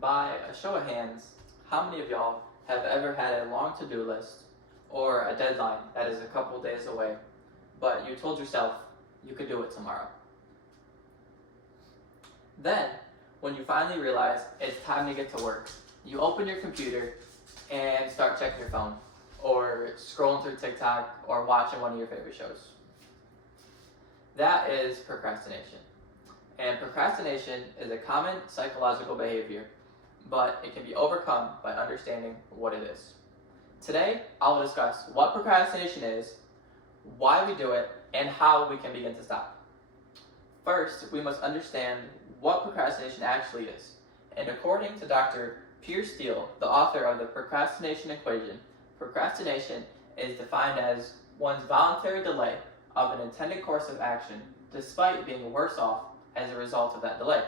By a show of hands, how many of y'all have ever had a long to-do list or a deadline that is a couple days away, but you told yourself you could do it tomorrow? Then, when you finally realize it's time to get to work, you open your computer and start checking your phone, or scrolling through TikTok, or watching one of your favorite shows. That is procrastination. And procrastination is a common psychological behavior, but it can be overcome by understanding what it is. Today, I will discuss what procrastination is, why we do it, and how we can begin to stop. First, we must understand what procrastination actually is. And according to Dr. Pierce Steele, the author of the Procrastination Equation, procrastination is defined as one's voluntary delay of an intended course of action despite being worse off as a result of that delay.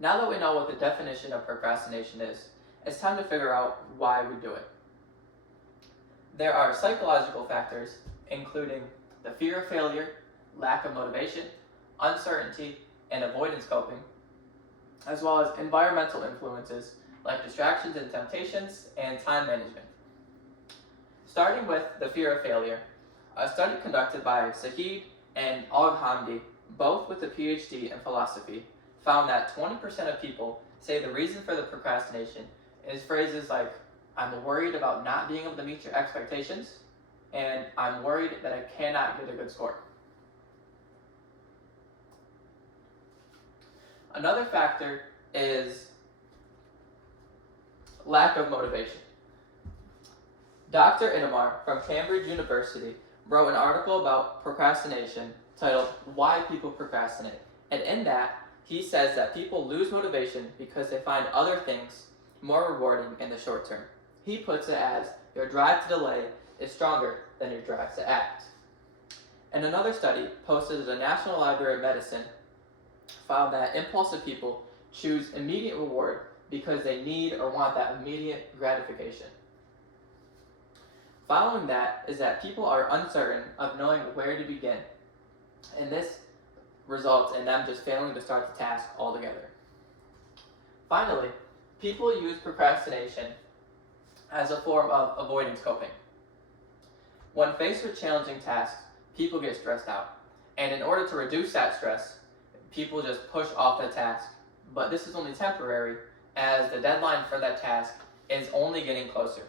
Now that we know what the definition of procrastination is, it's time to figure out why we do it. There are psychological factors, including the fear of failure, lack of motivation, uncertainty, and avoidance coping, as well as environmental influences like distractions and temptations and time management. Starting with the fear of failure, a study conducted by Sahid and Oghamdi, both with a PhD in philosophy, found that 20% of people say the reason for the procrastination is phrases like, "I'm worried about not being able to meet your expectations," and "I'm worried that I cannot get a good score." Another factor is lack of motivation. Dr. Inamar from Cambridge University wrote an article about procrastination titled "Why People Procrastinate," and in that, he says that people lose motivation because they find other things more rewarding in the short term. He puts it as, your drive to delay is stronger than your drive to act. And another study posted at the National Library of Medicine found that impulsive people choose immediate reward because they need or want that immediate gratification. Following that is that people are uncertain of knowing where to begin, and this results in them just failing to start the task altogether. Finally, people use procrastination as a form of avoidance coping. When faced with challenging tasks, people get stressed out, and in order to reduce that stress, people just push off the task. But this is only temporary, as the deadline for that task is only getting closer.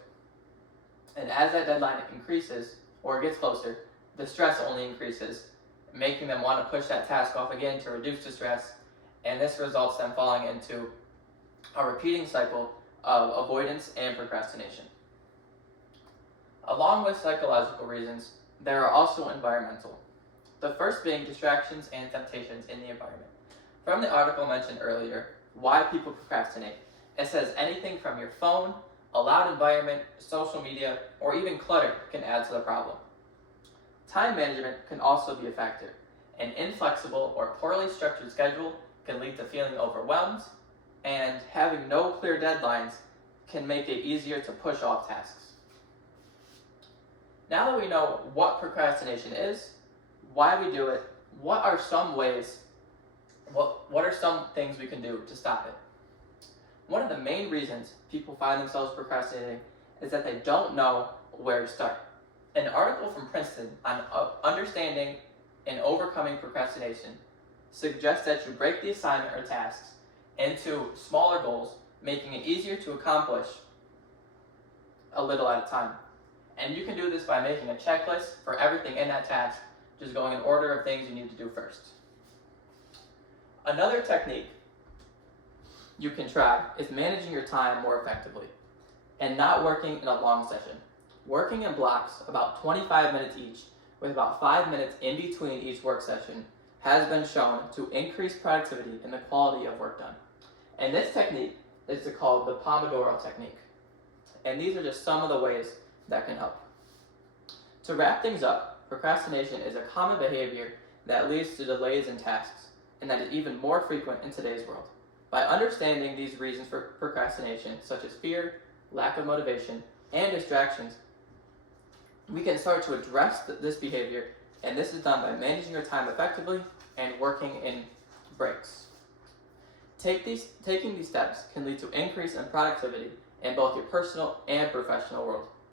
And as that deadline increases, or gets closer, the stress only increases, making them want to push that task off again to reduce the stress, and this results them falling into a repeating cycle of avoidance and procrastination. Along with psychological reasons, there are also environmental. The first being distractions and temptations in the environment. From the article mentioned earlier, Why People Procrastinate, it says anything from your phone, a loud environment, social media, or even clutter can add to the problem. Time management can also be a factor. An inflexible or poorly structured schedule can lead to feeling overwhelmed, and having no clear deadlines can make it easier to push off tasks. Now that we know what procrastination is, why we do it, what are some things we can do to stop it? One of the main reasons people find themselves procrastinating is that they don't know where to start. An article from Princeton on understanding and overcoming procrastination suggests that you break the assignment or tasks into smaller goals, making it easier to accomplish a little at a time. And you can do this by making a checklist for everything in that task, just going in order of things you need to do first. Another technique you can try is managing your time more effectively and not working in a long session. Working in blocks about 25 minutes each, with about 5 minutes in between each work session, has been shown to increase productivity and the quality of work done. And this technique is called the Pomodoro technique. And these are just some of the ways that can help. To wrap things up, procrastination is a common behavior that leads to delays in tasks, and that is even more frequent in today's world. By understanding these reasons for procrastination, such as fear, lack of motivation, and distractions, we can start to address this behavior, and this is done by managing your time effectively and working in breaks. Taking these steps can lead to increase in productivity in both your personal and professional world.